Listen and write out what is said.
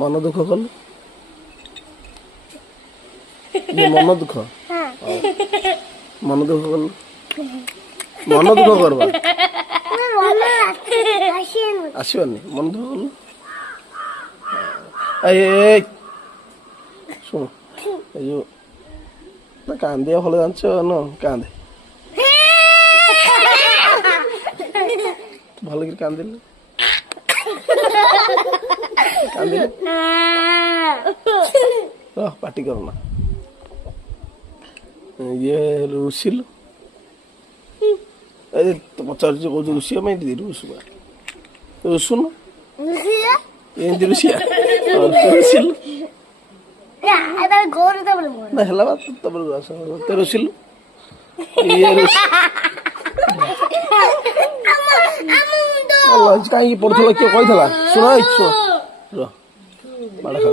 मन दुख कलु मन दुख मन दुख कलु मन दुख करवा आसवानी मन दुख कलु शुण जो कांदे भल जान न कांदे भल कि कांदे पार्टी करना ये रुसिल पचार कौन रुसिया मैं रुसुआ रुसुन ये रुसिया रुसिल ना हला बात तब तो रुसिल ये रुस कहीं पढ़ुला किए कही सुना सुन माड़ खा